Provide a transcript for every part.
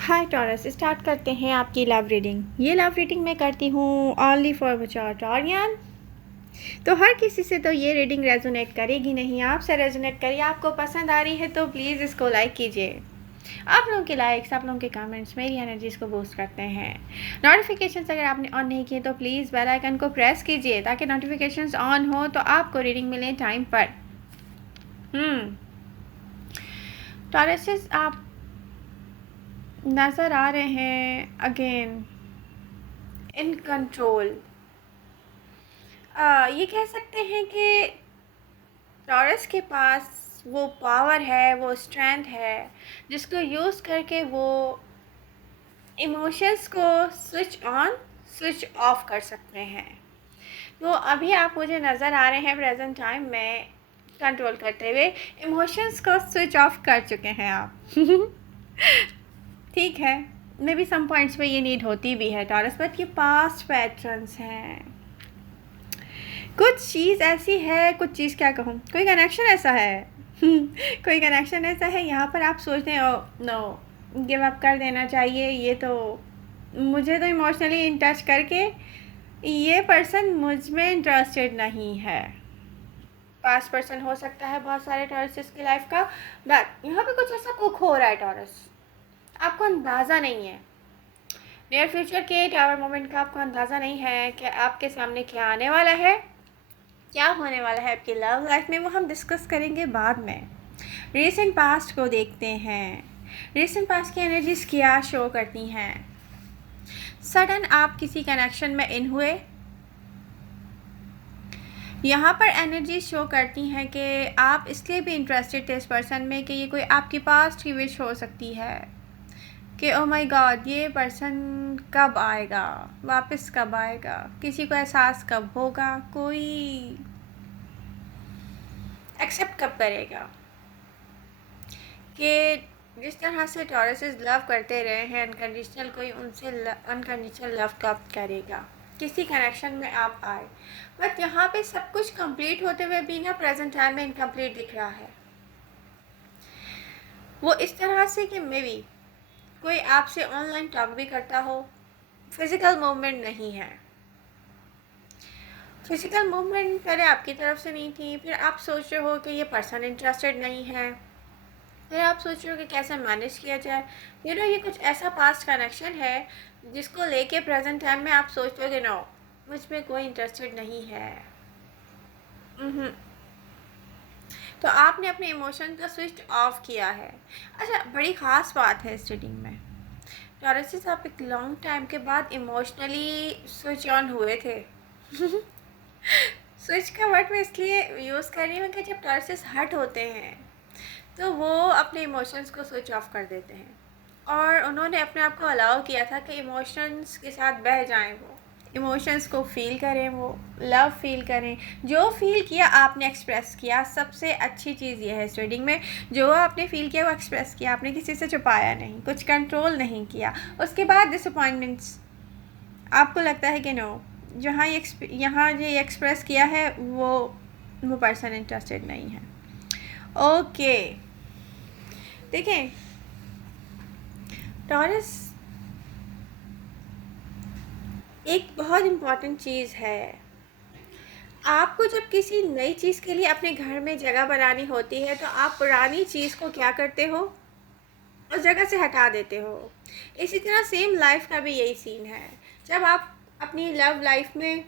हाय taurus, start करते हैं आपकी लव रीडिंग। ये लव रीडिंग मैं करती हूँ ओनली फॉर मैच्योर टॉरियन। तो हर किसी से तो ये रीडिंग रेजोनेट करेगी नहीं, आपसे रेजोनेट करिए। आपको पसंद आ रही है तो प्लीज़ इसको लाइक कीजिए। आप लोगों के लाइक्स, आप लोगों के कमेंट्स मेरी एनर्जीज को बूस्ट करते हैं। नोटिफिकेशंस अगर आपने ऑन नहीं किए तो प्लीज़ बेल आइकन को प्रेस कीजिए ताकि नोटिफिकेशंस ऑन हो तो आपको रीडिंग मिले टाइम पर। टॉरसेस, आप नज़र आ रहे हैं अगेन इन कंट्रोल। ये कह सकते हैं कि टॉरस के पास वो पावर है, वो स्ट्रेंथ है जिसको यूज़ करके वो इमोशंस को स्विच ऑन स्विच ऑफ कर सकते हैं। तो अभी आप मुझे नज़र आ रहे हैं प्रेजेंट टाइम में कंट्रोल करते हुए इमोशंस को स्विच ऑफ कर चुके हैं आप। ठीक है, मे बी सम पॉइंट्स पे ये नीड होती भी है टॉरस, बट ये पास्ट पैटर्न्स हैं। कुछ चीज़ ऐसी है, कुछ चीज़ क्या कहूँ, कोई कनेक्शन ऐसा है कोई कनेक्शन ऐसा है यहाँ पर आप सोचते हैं ओ नो, गिव अप कर देना चाहिए, ये तो मुझे तो इमोशनली इन टच करके ये पर्सन मुझ में इंटरेस्टेड नहीं है। पास्ट पर्सन हो सकता है बहुत सारे टॉरस की लाइफ का, बट यहाँ पे कुछ ऐसा कुक हो रहा है टॉरस, आपको अंदाज़ा नहीं है। नियर फ्यूचर के टावर मोमेंट का आपको अंदाज़ा नहीं है कि आपके सामने क्या आने वाला है, क्या होने वाला है आपकी लव लाइफ में, वो हम डिस्कस करेंगे बाद में। रीसेंट पास्ट को देखते हैं। रीसेंट पास्ट की एनर्जीज क्या शो करती हैं। सडन आप किसी कनेक्शन में इन हुए, यहाँ पर एनर्जी शो करती हैं कि आप इसलिए भी इंटरेस्टेड थे इस पर्सन में कि ये कोई आपकी पास्ट की विश हो सकती है कि ओ माय गॉड, ये पर्सन कब आएगा, वापस कब आएगा, किसी को एहसास कब होगा, कोई एक्सेप्ट कब करेगा कि जिस तरह से टॉरसेस लव करते रहे हैं अनकंडीशनल, कोई उनसे अनकंडीशनल लव कब करेगा। किसी कनेक्शन में आप आए, बट यहाँ पे सब कुछ कंप्लीट होते हुए भी ना प्रेजेंट टाइम में इनकम्प्लीट दिख रहा है। वो इस तरह से कि मे बी कोई आपसे ऑनलाइन टॉक भी करता हो, फिजिकल मूवमेंट नहीं है। फिजिकल मूवमेंट पहले आपकी तरफ से नहीं थी, फिर आप सोच रहे हो कि ये पर्सन इंटरेस्टेड नहीं है, फिर आप सोच रहे हो कि कैसे मैनेज किया जाए। ये कुछ ऐसा पास्ट कनेक्शन है जिसको लेके प्रेजेंट टाइम में आप सोचते हो कि नो, मुझ में कोई इंटरेस्टेड नहीं है। तो आपने अपने इमोशन का स्विच ऑफ किया है। अच्छा, बड़ी ख़ास बात है इस रीडिंग में, टॉरसेस आप एक लॉन्ग टाइम के बाद इमोशनली स्विच ऑन हुए थे। स्विच का वर्ड मैं इसलिए यूज़ कर रही हूँ कि जब टॉरसेस हर्ट होते हैं तो वो अपने इमोशंस को स्विच ऑफ कर देते हैं, और उन्होंने अपने आप को अलाउ किया था कि इमोशंस के साथ बह जाएं, वो इमोशंस को फील करें, वो लव फील करें। जो फील किया आपने एक्सप्रेस किया। सबसे अच्छी चीज़ ये है इस रीडिंग में, जो आपने फील किया वो एक्सप्रेस किया, आपने किसी से छुपाया नहीं, कुछ कंट्रोल नहीं किया। उसके बाद डिसअपॉइंटमेंट्स, आपको लगता है कि नो, जहाँ ये एक्सप्रेस किया है वो पर्सन इंटरेस्टेड नहीं है। ओके, देखें टॉरस, एक बहुत इम्पॉर्टेंट चीज़ है, आपको जब किसी नई चीज़ के लिए अपने घर में जगह बनानी होती है तो आप पुरानी चीज़ को क्या करते हो, उस जगह से हटा देते हो। इसी तरह सेम लाइफ का भी यही सीन है। जब आप अपनी लव लाइफ में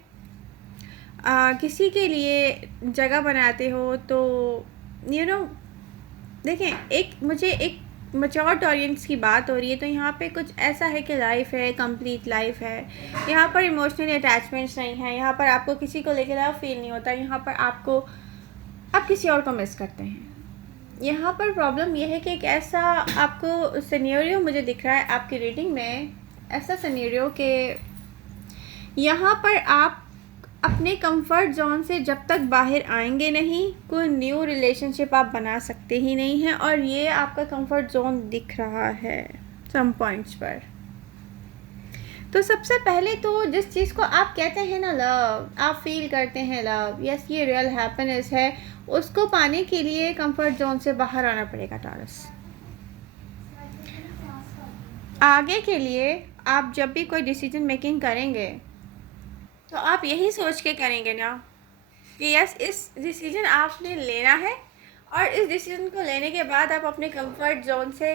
किसी के लिए जगह बनाते हो तो देखें, मुझे एक मैच्योर ऑडियंस की बात हो रही है, तो यहाँ पे कुछ ऐसा है कि लाइफ है, कंप्लीट लाइफ है। यहाँ पर इमोशनली अटैचमेंट्स नहीं है, यहाँ पर आपको किसी को लेकर लव फील नहीं होता, यहाँ पर आप किसी और को मिस करते हैं। यहाँ पर प्रॉब्लम यह है कि एक ऐसा आपको सिनेरियो मुझे दिख रहा है आपकी रीडिंग में, ऐसा सिनेरियो कि यहाँ पर आप अपने कंफर्ट जोन से जब तक बाहर आएंगे नहीं, कोई न्यू रिलेशनशिप आप बना सकते ही नहीं हैं, और ये आपका कंफर्ट जोन दिख रहा है सम पॉइंट्स पर। तो सबसे पहले तो जिस चीज़ को आप कहते हैं ना लव, आप फील करते हैं लव, यस ये रियल हैप्पीनेस है, उसको पाने के लिए कंफर्ट जोन से बाहर आना पड़ेगा टॉरस। आगे के लिए आप जब भी कोई डिसीजन मेकिंग करेंगे तो आप यही सोच के करेंगे ना कि यस, इस डिसीजन आपने लेना है, और इस डिसीजन को लेने के बाद आप अपने कंफर्ट जोन से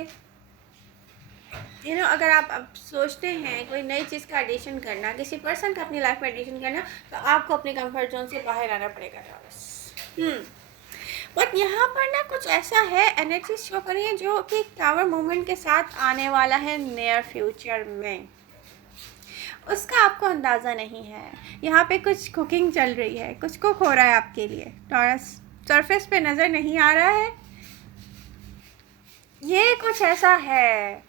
अगर आप अब सोचते हैं कोई नई चीज़ का एडिशन करना, किसी पर्सन का अपनी लाइफ में एडिशन करना, तो आपको अपने कंफर्ट जोन से बाहर आना पड़ेगा बस। बट यहाँ पर ना कुछ ऐसा है, एनर्जी शो करी है जो कि टावर मूवमेंट के साथ आने वाला है नियर फ्यूचर में, उसका आपको अंदाज़ा नहीं है। यहाँ पे कुछ कुकिंग चल रही है, कुछ कुक हो रहा है आपके लिए। टॉरस सरफेस पे नज़र नहीं आ रहा है, ये कुछ ऐसा है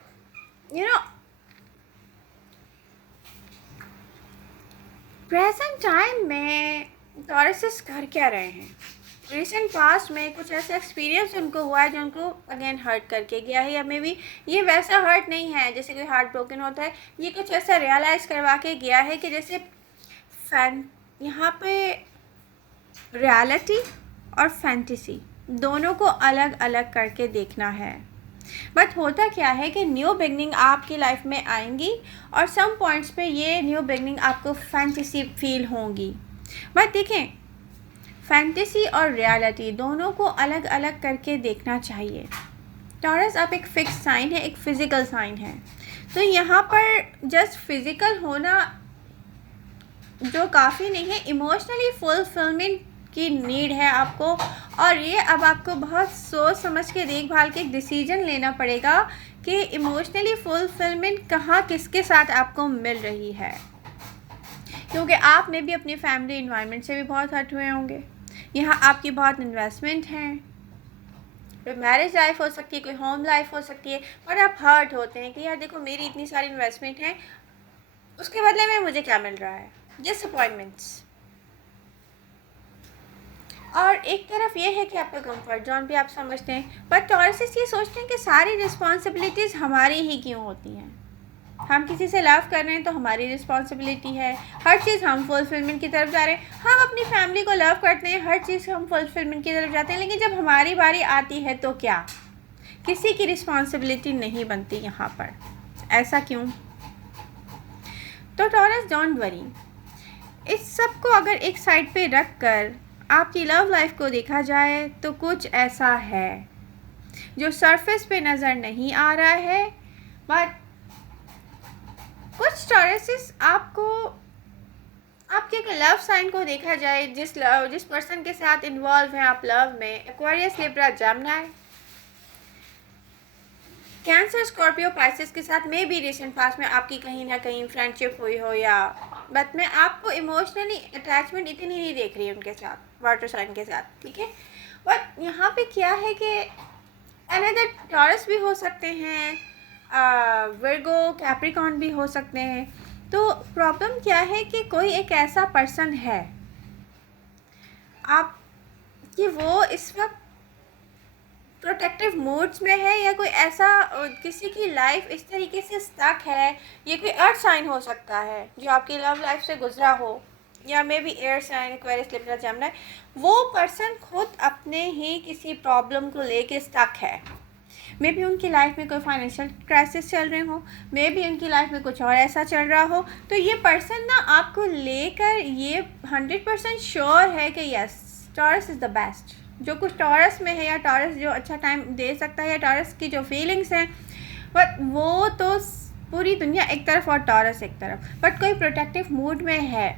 प्रेजेंट टाइम में टॉरसेस कर क्या रहे हैं। रिसेंट पास्ट में कुछ ऐसा एक्सपीरियंस उनको हुआ है जो उनको अगेन हर्ट करके गया है, या मे बी ये वैसा हर्ट नहीं है जैसे कोई हार्ट ब्रोकन होता है, ये कुछ ऐसा रियलाइज़ करवा के गया है कि जैसे यहाँ पे रियलिटी और फैंटेसी दोनों को अलग अलग करके देखना है। बट होता क्या है कि न्यू बिगनिंग आपकी लाइफ में आएंगी और सम पॉइंट्स पे ये न्यू बिगनिंग आपको फैंटेसी फील होंगी। बट देखें, फैंटेसी और रियलिटी दोनों को अलग अलग करके देखना चाहिए। टॉरस आप एक फिक्स साइन है, एक फिज़िकल साइन है, तो यहाँ पर जस्ट फिज़िकल होना जो काफ़ी नहीं है, इमोशनली फुलफिलमेंट की नीड है आपको, और ये अब आपको बहुत सोच समझ के देखभाल के एक डिसीजन लेना पड़ेगा कि इमोशनली फुलफिलमेंट कहाँ किसके साथ आपको मिल रही है, क्योंकि आप में भी अपनी फैमिली इन्वायरमेंट से भी बहुत हर्ट हुए होंगे। यहाँ आपकी बहुत इन्वेस्टमेंट है, कोई मैरिज लाइफ हो सकती है, कोई होम लाइफ हो सकती है, और आप हर्ट होते हैं कि यार देखो मेरी इतनी सारी इन्वेस्टमेंट है, उसके बदले में मुझे क्या मिल रहा है, डिसअपॉइंटमेंट्स। और एक तरफ ये है कि आपका कंफर्ट जोन भी आप समझते हैं, पर टॉरसेस ये सोचते हैं कि सारी रिस्पॉन्सिबिलिटीज़ हमारी ही क्यों होती हैं। हम किसी से लव कर रहे हैं तो हमारी रिस्पॉन्सिबिलिटी है, हर चीज़ हम फुलफिलमेंट की तरफ जा रहे हैं। हम अपनी फैमिली को लव करते हैं, हर चीज़ हम फुलफिलमेंट की तरफ जाते हैं, लेकिन जब हमारी बारी आती है तो क्या, किसी की रिस्पॉन्सिबिलिटी नहीं बनती यहाँ पर। ऐसा क्यों? तो टॉरस डोंट वरी, इस सब को अगर एक साइड पे रख कर आपकी लव लाइफ को देखा जाए तो कुछ ऐसा है जो सरफेस पे नज़र नहीं आ रहा है। बट कुछ टॉरसेस आपको आपके लव साइन को देखा जाए, जिस पर्सन के साथ इन्वॉल्व हैं आप लव में, Aquarius, Libra, Gemini, cancer, Scorpio, Pisces के साथ में भी रिसेंट पास्ट में आपकी कहीं ना कहीं फ्रेंडशिप हुई हो, या बट मैं आपको इमोशनली अटैचमेंट इतनी नहीं देख रही उनके साथ, वाटर साइन के साथ, ठीक है। बट यहाँ पे क्या है कि अनदर टॉरस भी हो सकते हैं, वर्गो, कैप्रिकॉर्न भी हो सकते हैं। तो प्रॉब्लम क्या है कि कोई एक ऐसा पर्सन है आप कि वो इस वक्त प्रोटेक्टिव मूड्स में है, या कोई ऐसा किसी की लाइफ इस तरीके से स्टक है। ये कोई अर्थ साइन हो सकता है जो आपकी लव लाइफ से गुजरा हो, या maybe air sign, Aquarius, Libra, Gemini. वो पर्सन खुद अपने ही किसी प्रॉब्लम को लेके स्टक है। मे बी उनकी लाइफ में कोई फाइनेंशियल क्राइसिस चल रहे हो, मे बी उनकी लाइफ में कुछ और ऐसा चल रहा हो। तो ये पर्सन ना आपको लेकर ये 100% श्योर है कि yes, taurus is the best. जो कुछ टॉरस में है, या टॉरस जो अच्छा टाइम दे सकता है, या टॉरस की जो फीलिंग्स हैं, बट वो तो पूरी दुनिया एक तरफ और टॉरस एक तरफ। बट कोई प्रोटेक्टिव मूड में है,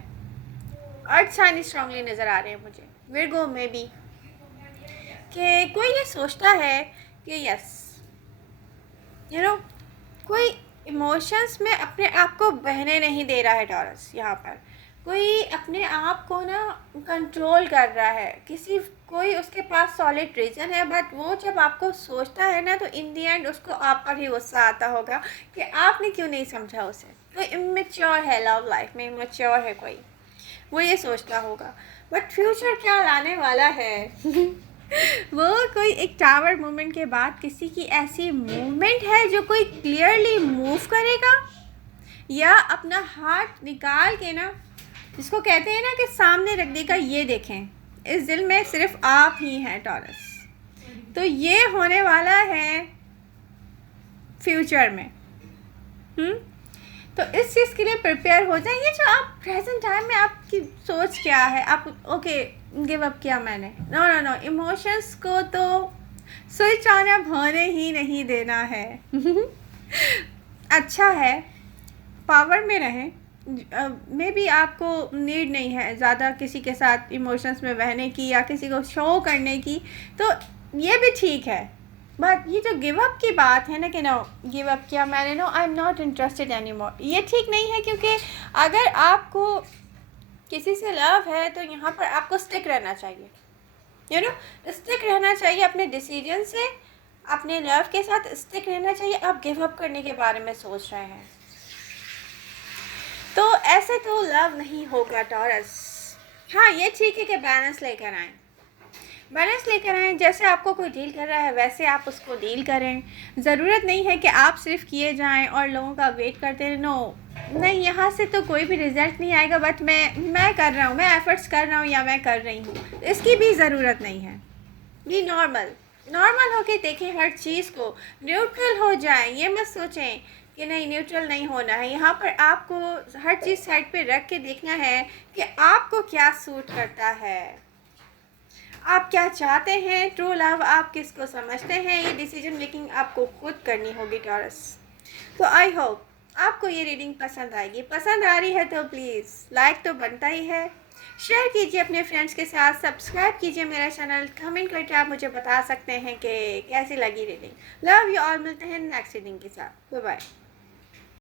अर्थ साइन स्ट्रांगली नज़र आ रहे हैं मुझे, विर्गो में भी, कि कोई ये सोचता है कि यस कोई इमोशंस में अपने आप को बहने नहीं दे रहा है टॉरस। यहाँ पर कोई अपने आप को ना कंट्रोल कर रहा है, कोई उसके पास सॉलिड रीज़न है, बट वो जब आपको सोचता है ना, तो इन दी एंड उसको आप पर ही गुस्सा आता होगा कि आपने क्यों नहीं समझा उसे। कोई इमेच्योर है लव लाइफ में, इमेच्योर है कोई, वो ये सोचता होगा। बट फ्यूचर क्या लाने वाला है वो कोई एक टावर मूवमेंट के बाद किसी की ऐसी मूवमेंट है जो कोई क्लियरली मूव करेगा, या अपना हाथ निकाल के ना, जिसको कहते हैं ना कि सामने रख देगा, ये देखें इस दिल में सिर्फ आप ही हैं टॉरस। तो ये होने वाला है फ्यूचर में। हुँ? तो इस चीज़ के लिए प्रिपेयर हो जाएँ। ये जो आप प्रेज़ेंट टाइम में आपकी सोच क्या है? आप ओके गिव अप किया मैंने। नो, नो, नो, इमोशंस को तो स्विच ऑन अब होने ही नहीं देना है। अच्छा है, पावर में रहें। मेबी आपको नीड नहीं है ज़्यादा किसी के साथ इमोशंस में बहने की या किसी को शो करने की, तो ये भी ठीक है। बट ये जो गिव अप की बात है ना कि नो गिव अप किया मैंने, no I am not interested any more, ये ठीक नहीं है। क्योंकि अगर आपको किसी से लव है तो यहाँ पर आपको स्टिक रहना चाहिए, यू नो, स्टिक रहना चाहिए अपने डिसीजन से, अपने लव के साथ स्टिक रहना चाहिए। आप गिव अप करने के बारे में सोच रहे हैं तो ऐसे तो लव नहीं होगा टॉरस। हाँ, ये ठीक है कि बैलेंस लेकर आएँ, बैलेंस लेकर आएँ। जैसे आपको कोई डील कर रहा है वैसे आप उसको डील करें। ज़रूरत नहीं है कि आप सिर्फ किए जाएं और लोगों का वेट करते रहें। नो, नहीं, यहाँ से तो कोई भी रिजल्ट नहीं आएगा। बट मैं कर रहा हूँ, मैं एफर्ट्स कर रहा हूँ या मैं कर रही हूँ, इसकी भी ज़रूरत नहीं है। बी नॉर्मल, नॉर्मल होके देखें हर चीज़ को, न्यूट्रल हो जाए। ये मत सोचें कि नहीं न्यूट्रल नहीं होना है। यहाँ पर आपको हर चीज़ साइड पे रख के देखना है कि आपको क्या सूट करता है, आप क्या चाहते हैं। ट्रू लव आप किसको समझते हैं, ये डिसीजन मेकिंग आपको खुद करनी होगी टॉरस। तो आई होप आपको ये रीडिंग पसंद आएगी। पसंद आ रही है तो प्लीज़ लाइक तो बनता ही है, शेयर कीजिए अपने फ्रेंड्स के साथ, सब्सक्राइब कीजिए मेरा चैनल, कमेंट करके आप मुझे बता सकते हैं कि कैसी लगी रीडिंग। लव यू ऑल, मिलते हैं नेक्स्ट रीडिंग के साथ। Bye bye.